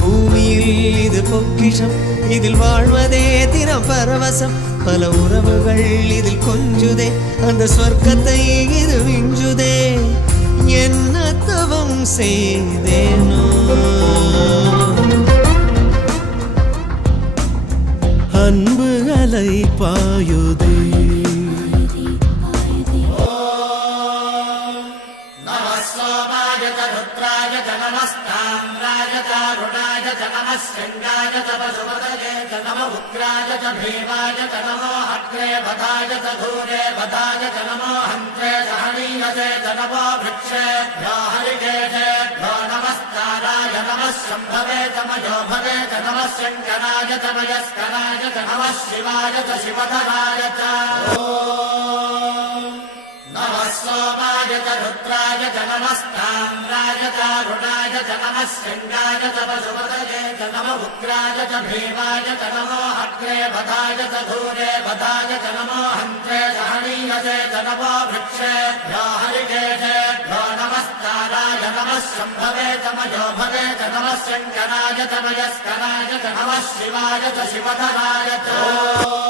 பூமியில் இது பொக்கிஷம் இதில் வாழ்வதே தினம் பரவசம். பல உறவுகள் இதில் கொஞ்சுதே அந்த சொர்க்கத்தை இது விஞ்சுதே. என்ன தவம் செய்தேனோ. அன்பு அலை பாயுதே. च रुद्राय च नमस्ताम्राय च रुणाय च नमः शृङ्गाय च पशुपतये च नम उग्राय च भीमाय च नमो हग्रे वधाय च धूरे वधाय च नमो हन्त्रे च हनीयसे च नमो वृक्षेभ्यो हरिकेशेभ्यो नमस्काराय नमः शम्भवे च मयो भवे च नमः शङ्कराय च मयस्कराय च नमः शिवाय च शिवधराय च। रुद्राय च नमस्ताम्राय च रुणाय च नमः शृङ्गाय च पशुपतये च नम उग्राय च भीमाय च नमो हग्रे वधाय च धूरे वधाय च नमो हन्त्रे च हनीयसे च नमो वृक्षेभ्यो हरिकेशेभ्यो नमस्काराय नमः शम्भवे च मयो भवे च नमः शङ्कराय च मयस्कराय च नमः शिवाय च शिवधराय च नमः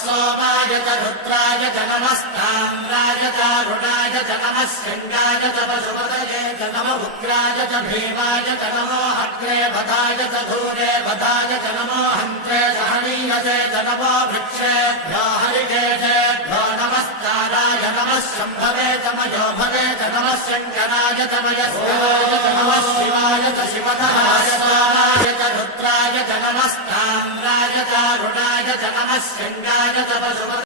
सोमाय च रुद्राय च नमस्ताम्राय च रुणाय च नमः शृङ्गाय च पशुपतये च नम उग्राय च भीमाय च नमो हग्रे वधाय च धूरे वधाय च नमो हन्त्रे च हनीयसे च नमो वृक्षेभ्यो हरिकेशेभ्यो नमस्काराय नमः शम्भवे च मयो भवे च नमः शङ्कराय च मयस्कराय च नमः शिवाय च शिवधराय च च रुद्राय च नमस्ताम्राय च रुणाय च नमः शृङ्गाय च पशुपतये